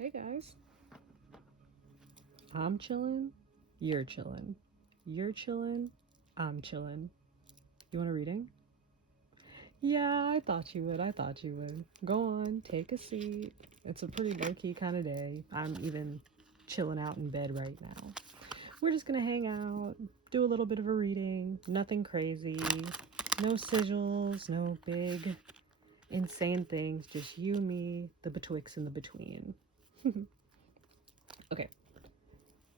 Hey guys, I'm chillin', you're chillin'. You're chillin', I'm chillin'. You want a reading? Yeah, I thought you would. I thought you would. Go on, take a seat. It's a pretty low key kind of day. I'm even chilling out in bed right now. We're just gonna hang out, do a little bit of a reading. Nothing crazy. No sigils, no big, insane things. Just you, me, the betwixt, and the between. Okay.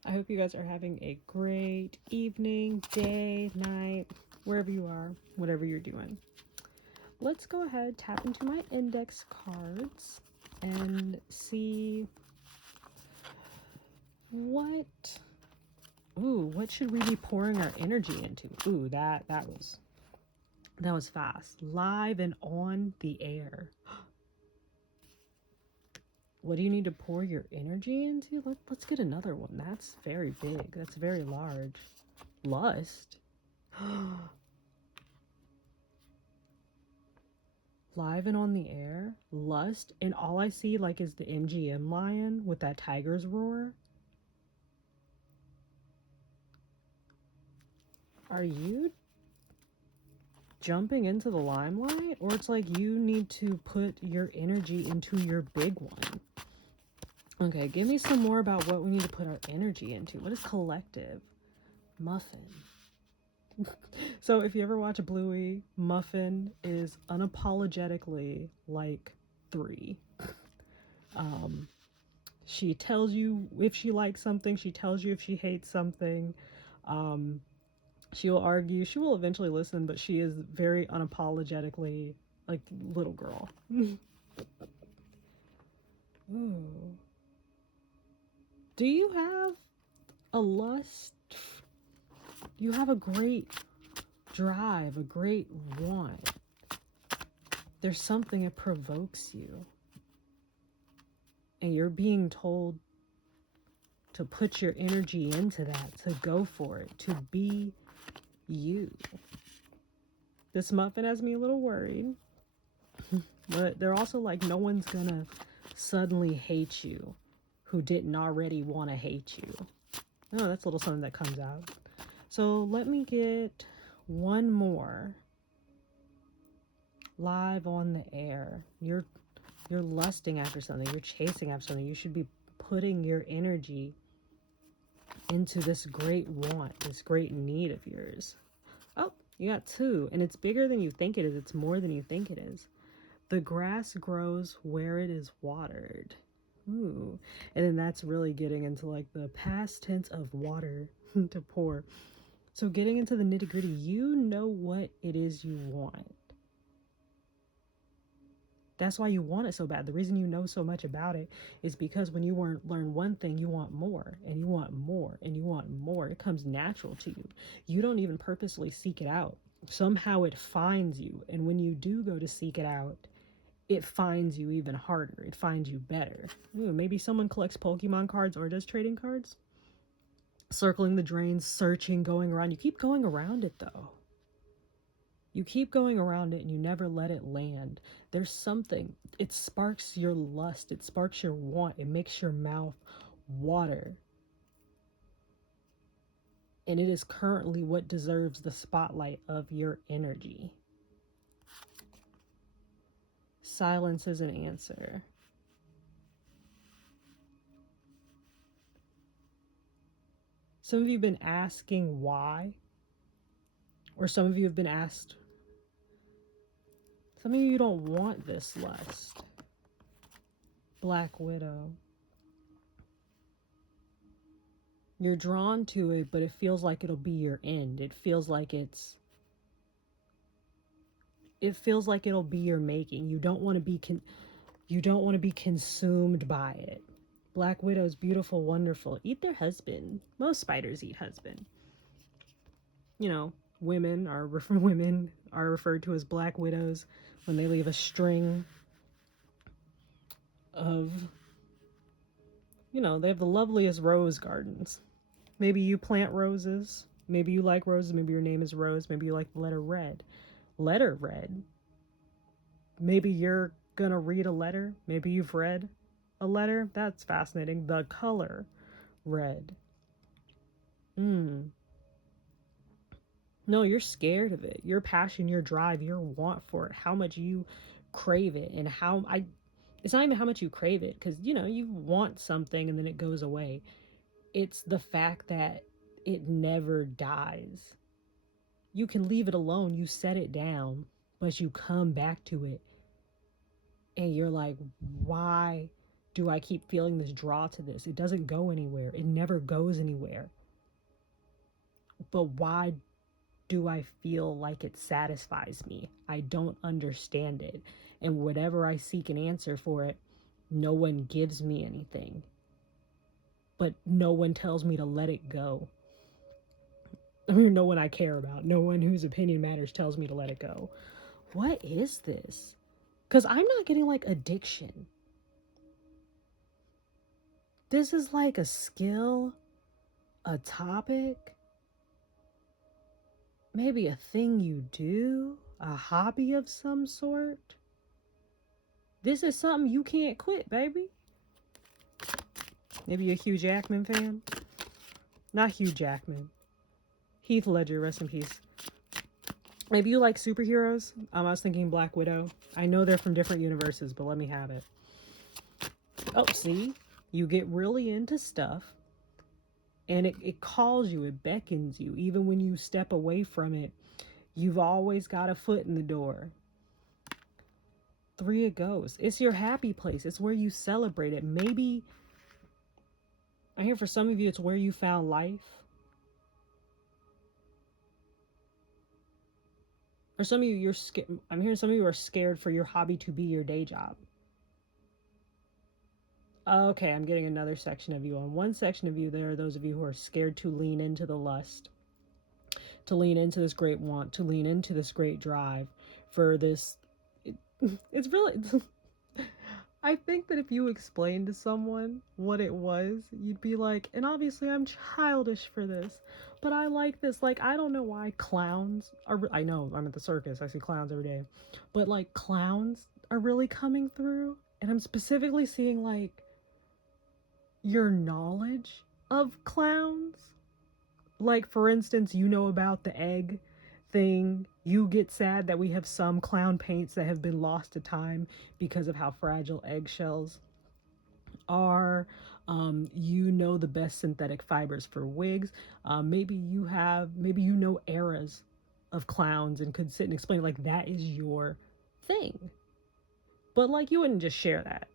I hope you guys are having a great evening, day, night, wherever you are, whatever you're doing. Let's go ahead, tap into my index cards and see what what should we be pouring our energy into? Ooh, that was fast. Live and on the air. What do you need to pour your energy into? Let's get another one. That's very big. That's very large. Lust. Live and on the air, lust, and all I see like is the MGM lion with that tiger's roar. Are you jumping into the limelight, or it's like you need to put your energy into your big one? Okay, give me some more about what we need to put our energy into. What is collective? Muffin. So if you ever watch Bluey, Muffin is unapologetically like 3. She tells you if she likes something, she tells you if she hates something. Um, she will argue, she will eventually listen, but she is very unapologetically like little girl. Ooh. Do you have a lust? You have a great drive, a great want. There's something that provokes you. And you're being told to put your energy into that, to go for it, to be you. This muffin has me a little worried. But they're also like, no one's gonna suddenly hate you who didn't already want to hate you. Oh, that's a little something that comes out. So let me get one more. Live on the air. You're lusting after something. You're chasing after something. You should be putting your energy into this great want, this great need of yours. Oh, you got 2, and it's bigger than you think it is. It's more than you think it is. The grass grows where it is watered. Ooh. And then that's really getting into like the past tense of water to pour. So getting into the nitty gritty, you know what it is you want. That's why you want it so bad. The reason you know so much about it is because when you learn one thing, you want more and you want more and you want more. It comes natural to you. You don't even purposely seek it out. Somehow it finds you. And when you do go to seek it out, it finds you even harder. It finds you better. Ooh, maybe someone collects Pokemon cards or does trading cards. Circling the drains, searching, going around. You keep going around it though. You keep going around it and you never let it land. There's something. It sparks your lust. It sparks your want. It makes your mouth water. And it is currently what deserves the spotlight of your energy. Silence is an answer. Some of you have been asking why, or some of you have been asked. Some of you don't want this lust. Black Widow. You're drawn to it, but it feels like it'll be your end. It feels like it'll be your making. You don't want to be consumed by it. Black Widow's beautiful, wonderful. Eat their husband. Most spiders eat husband. You know, women are referred to as Black Widows when they leave a string of, they have the loveliest rose gardens. Maybe you plant roses. Maybe you like roses. Maybe your name is Rose. Maybe you like the letter red. Letter red. Maybe you're gonna read a letter. Maybe you've read a letter? That's fascinating. The color red. Mm. No, you're scared of it. Your passion, your drive, your want for it, how much you crave it, and how I. It's not even how much you crave it, because you want something and then it goes away. It's the fact that it never dies. You can leave it alone, you set it down, but you come back to it and you're like, why do I keep feeling this draw to this? It doesn't go anywhere. It never goes anywhere. But why do I feel like it satisfies me? I don't understand it. And whatever I seek an answer for it, no one gives me anything. But no one tells me to let it go. I mean, no one I care about, no one whose opinion matters tells me to let it go. What is this? Because I'm not getting like addiction. This is like a skill, a topic, maybe a thing you do, a hobby of some sort. This is something you can't quit, baby. Maybe a Hugh Jackman fan? Not Hugh Jackman. Heath Ledger, rest in peace. Maybe you like superheroes? I was thinking Black Widow. I know they're from different universes, but let me have it. Oh, see? You get really into stuff, and it calls you, it beckons you. Even when you step away from it, you've always got a foot in the door. Three of Ghosts. It's your happy place. It's where you celebrate it. Maybe, I hear for some of you, it's where you found life. For some of you, you're scared. I'm hearing some of you are scared for your hobby to be your day job. Okay, I'm getting another section of you. On one section of you, there are those of you who are scared to lean into the lust, to lean into this great want, to lean into this great drive for this. It's really. I think that if you explained to someone what it was, you'd be like, and obviously I'm childish for this, but I like this. Like, I don't know why clowns are, I know I'm at the circus, I see clowns every day, but like clowns are really coming through. And I'm specifically seeing like your knowledge of clowns. Like, for instance, you know about the egg thing. You get sad that we have some clown paints that have been lost to time because of how fragile eggshells are. You know the best synthetic fibers for wigs. Maybe you know eras of clowns and could sit and explain like that is your thing. But like you wouldn't just share that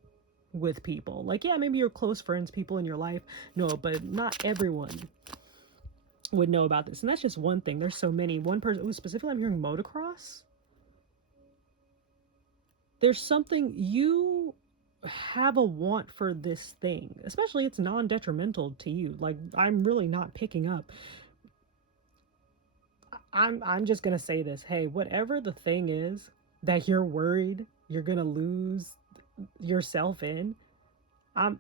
with people. Like, yeah, maybe your close friends, people in your life know, but not everyone would know about this. And that's just one thing. There's so many. One person, specifically I'm hearing motocross. There's something, you have a want for this thing, especially it's non-detrimental to you. Like, I'm really not picking up. I'm just gonna say this. Hey, whatever the thing is that you're worried you're gonna lose yourself in, I'm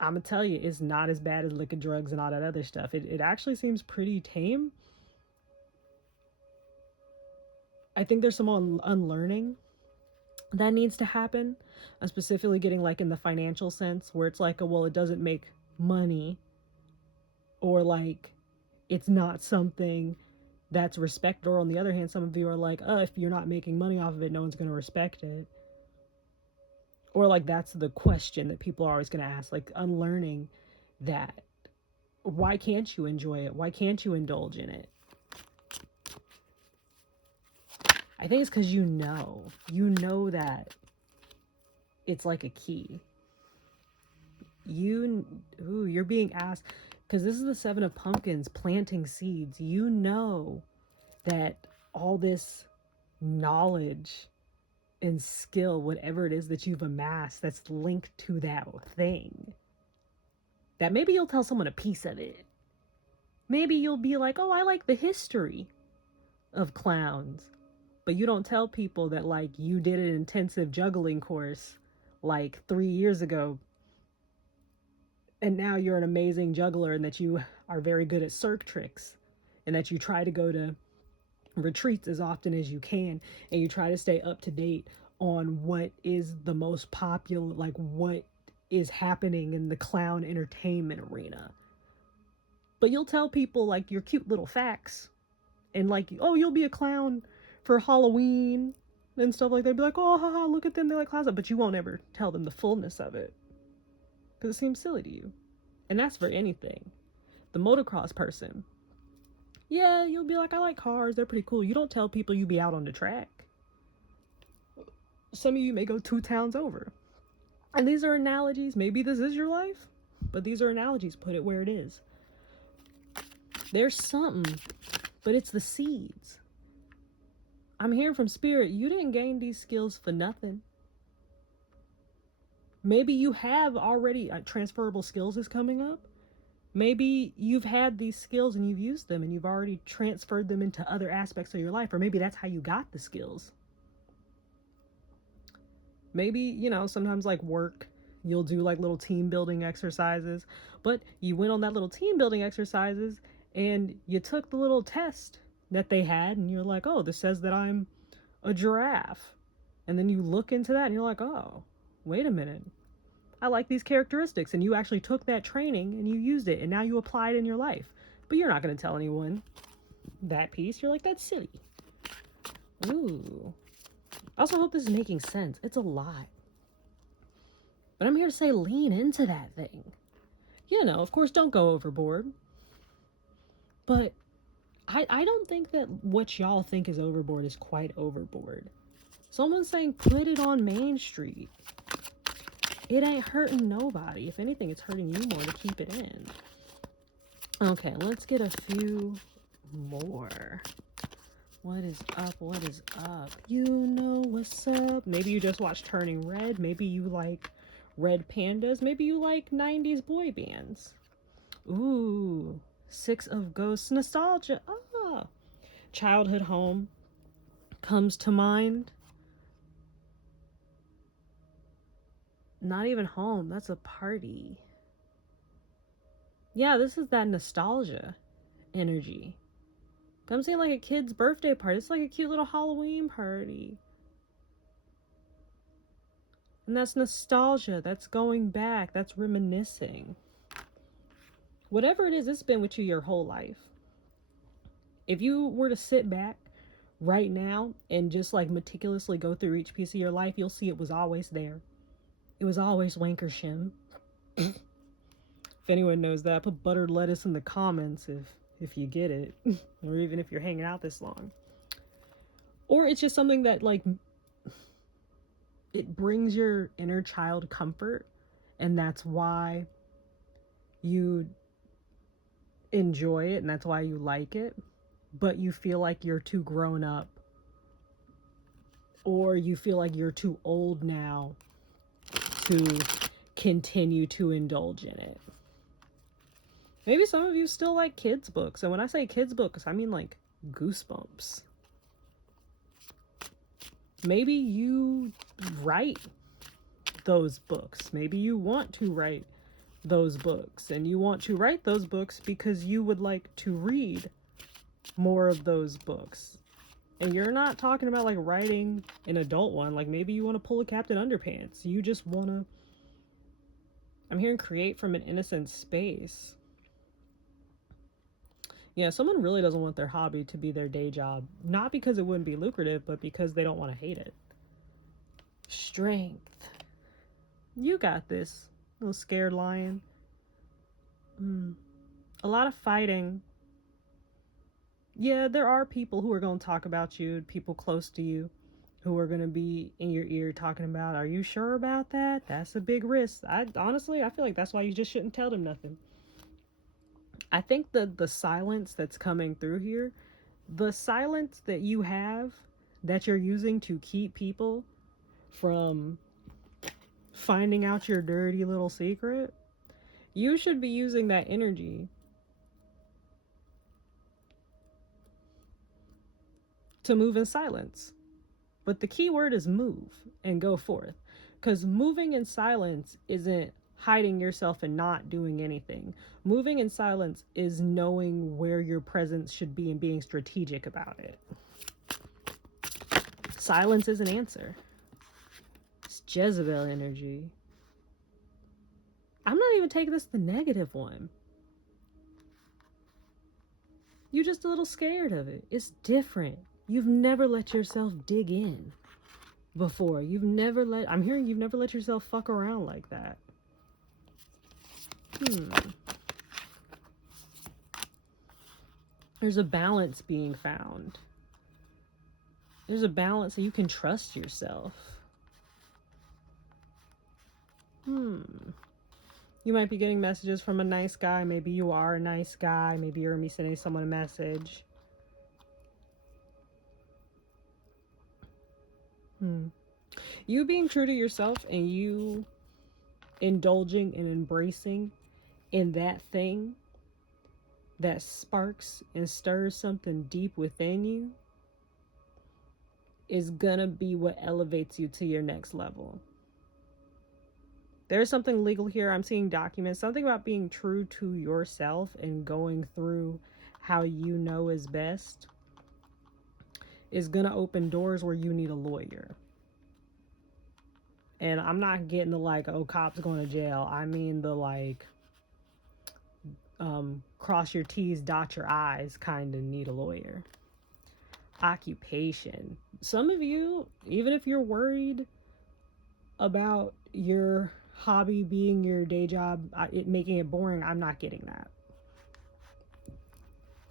gonna tell you, it's not as bad as liquor, drugs, and all that other stuff. It actually seems pretty tame. I think there's some unlearning that needs to happen. I'm specifically getting like in the financial sense where it's like, well, it doesn't make money, or like it's not something that's respected. Or on the other hand, some of you are like, if you're not making money off of it, no one's gonna respect it. Or like that's the question that people are always gonna ask, like unlearning that. Why can't you enjoy it? Why can't you indulge in it? I think it's because you know that it's like a key. You're being asked, because this is the Seven of Pumpkins, planting seeds. You know that all this knowledge and skill, whatever it is that you've amassed that's linked to that thing, that maybe you'll tell someone a piece of it. Maybe you'll be like, oh, I like the history of clowns. But you don't tell people that like you did an intensive juggling course like 3 years ago, and now you're an amazing juggler, and that you are very good at cirque tricks, and that you try to go to retreats as often as you can, and you try to stay up to date on what is the most popular, like what is happening in the clown entertainment arena. But you'll tell people like your cute little facts and like, oh, you'll be a clown for Halloween and stuff like that. Be like, oh, haha, look at them, they like clowns. But you won't ever tell them the fullness of it because it seems silly to you. And that's for anything. The motocross person, yeah, you'll be like, I like cars, they're pretty cool. You don't tell people you be out on the track. Some of you may go 2 towns over. And these are analogies. Maybe this is your life, but these are analogies. Put it where it is. There's something, but it's the seeds. I'm hearing from Spirit, you didn't gain these skills for nothing. Maybe you have already, transferable skills is coming up. Maybe you've had these skills and you've used them and you've already transferred them into other aspects of your life. Or maybe that's how you got the skills. Maybe, you know, sometimes like work, you'll do like little team building exercises. But you went on that little team building exercises and you took the little test that they had and you're like, oh, this says that I'm a giraffe. And then you look into that and you're like, oh, wait a minute. I like these characteristics. And you actually took that training and you used it and now you apply it in your life. But you're not going to tell anyone that piece. You're like, that's silly. Ooh. I also hope this is making sense. It's a lot. But I'm here to say lean into that thing. You know, of course, don't go overboard. But I don't think that what y'all think is overboard is quite overboard. Someone's saying put it on Main Street. It ain't hurting nobody. If anything, it's hurting you more to keep it in. Okay, let's get a few more. What is up? What is up? You know what's up. Maybe you just watched Turning Red. Maybe you like Red Pandas. Maybe you like 90s boy bands. Ooh, 6 of Ghosts nostalgia. Ah, childhood home comes to mind. Not even home, that's a party. Yeah, this is that nostalgia energy. I'm saying like a kid's birthday party. It's like a cute little Halloween party. And that's nostalgia. That's going back. That's reminiscing. Whatever it is, it's been with you your whole life. If you were to sit back right now and just like meticulously go through each piece of your life, you'll see it was always there. It was always Wankershim. If anyone knows that, put buttered lettuce in the comments if you get it. Or even if you're hanging out this long. Or it's just something that like it brings your inner child comfort, and that's why you enjoy it and that's why you like it, but you feel like you're too grown up or you feel like you're too old now to continue to indulge in it. Maybe some of you still like kids books, and when I say kids books, I mean like Goosebumps. Maybe you write those books. Maybe you want to write those books, and you want to write those books because you would like to read more of those books. And you're not talking about like writing an adult one. Like maybe you want to pull a Captain Underpants. You just want to, I'm hearing create from an innocent space. Yeah, someone really doesn't want their hobby to be their day job. Not because it wouldn't be lucrative, but because they don't want to hate it. Strength. You got this, little scared lion. A lot of fighting. Yeah, there are people who are going to talk about you, people close to you, who are going to be in your ear talking about, are you sure about that? That's a big risk. Honestly, I feel like that's why you just shouldn't tell them nothing. I think the silence that's coming through here, the silence that you have, that you're using to keep people from finding out your dirty little secret, you should be using that energy to move in silence. But the key word is move and go forth. Because moving in silence isn't hiding yourself and not doing anything. Moving in silence is knowing where your presence should be and being strategic about it. Silence is an answer. It's Jezebel energy. I'm not even taking this the negative one. You're just a little scared of it. It's different. You've never let yourself dig in before. I'm hearing you've never let yourself fuck around like that. There's a balance being found. There's a balance so you can trust yourself. You might be getting messages from a nice guy. Maybe you are a nice guy. Maybe you're going to be sending someone a message. You being true to yourself and you indulging and embracing in that thing that sparks and stirs something deep within you is gonna be what elevates you to your next level. There's something legal here. I'm seeing documents, something about being true to yourself and going through how you know is best is gonna open doors where you need a lawyer. And I'm not getting the like, oh, cops going to jail. I mean the like, cross your T's, dot your I's kind of need a lawyer. Occupation. Some of you, even if you're worried about your hobby being your day job, it making it boring, I'm not getting that.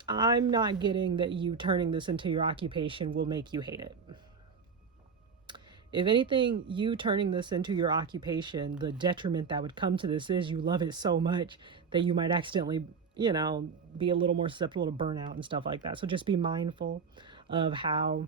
I'm not getting that you turning this into your occupation will make you hate it. If anything, you turning this into your occupation, the detriment that would come to this is you love it so much that you might accidentally, you know, be a little more susceptible to burnout and stuff like that. So just be mindful of how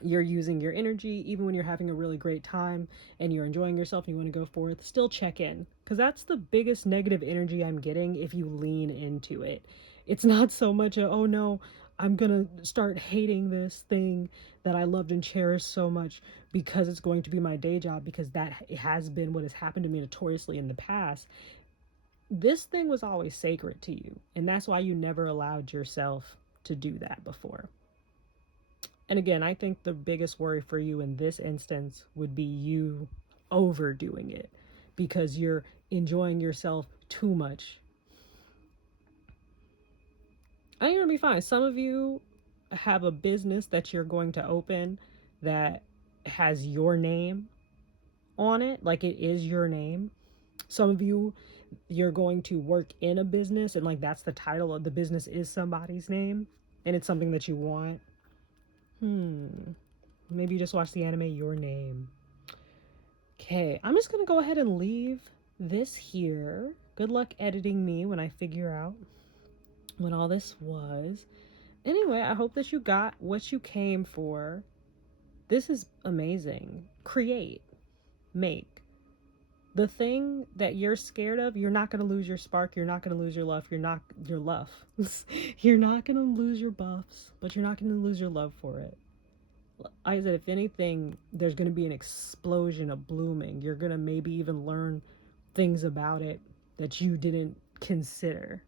you're using your energy. Even when you're having a really great time and you're enjoying yourself and you want to go forth, still check in, because that's the biggest negative energy I'm getting if you lean into it. It's not so much a, oh no, I'm gonna start hating this thing that I loved and cherished so much because it's going to be my day job, because that has been what has happened to me notoriously in the past. This thing was always sacred to you, and that's why you never allowed yourself to do that before. And again, I think the biggest worry for you in this instance would be you overdoing it because you're enjoying yourself too much. I think you're gonna be fine. Some of you have a business that you're going to open that has your name on it, like it is your name. Some of you, you're going to work in a business and like that's the title of the business is somebody's name and it's something that you want. Maybe you just watch the anime Your Name. Okay, I'm just gonna go ahead and leave this here. Good luck editing me when I figure out what all this was. Anyway, I hope that you got what you came for. This is amazing. Create, make. The thing that you're scared of, you're not gonna lose your spark, you're not gonna lose your love, you're not you're not gonna lose your buffs, but you're not gonna lose your love for it. I said, if anything, there's going to be an explosion of blooming. You're going to maybe even learn things about it that you didn't consider.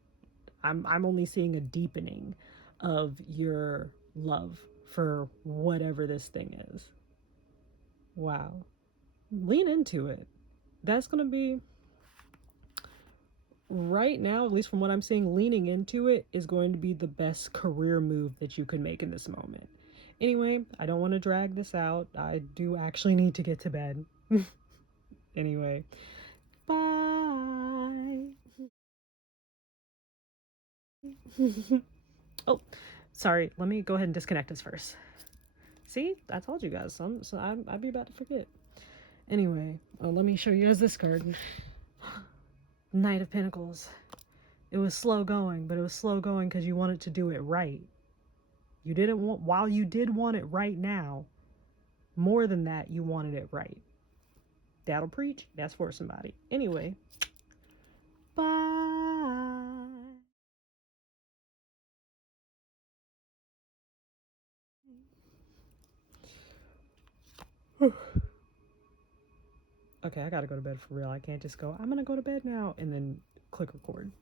I'm only seeing a deepening of your love for whatever this thing is. Wow. Lean into it. That's going to be, right now, at least from what I'm seeing, leaning into it is going to be the best career move that you can make in this moment. Anyway, I don't want to drag this out. I do actually need to get to bed. Anyway, bye. Oh, sorry. Let me go ahead and disconnect this first. See, I told you guys. I'd be about to forget. Anyway, let me show you guys this card. Knight of Pentacles. It was slow going, but it was slow going because you wanted to do it right. You didn't want, while you did want it right now, more than that, you wanted it right. That'll preach. That's for somebody. Anyway, bye. Okay, I gotta go to bed for real. I can't just go, I'm gonna go to bed now, and then click record.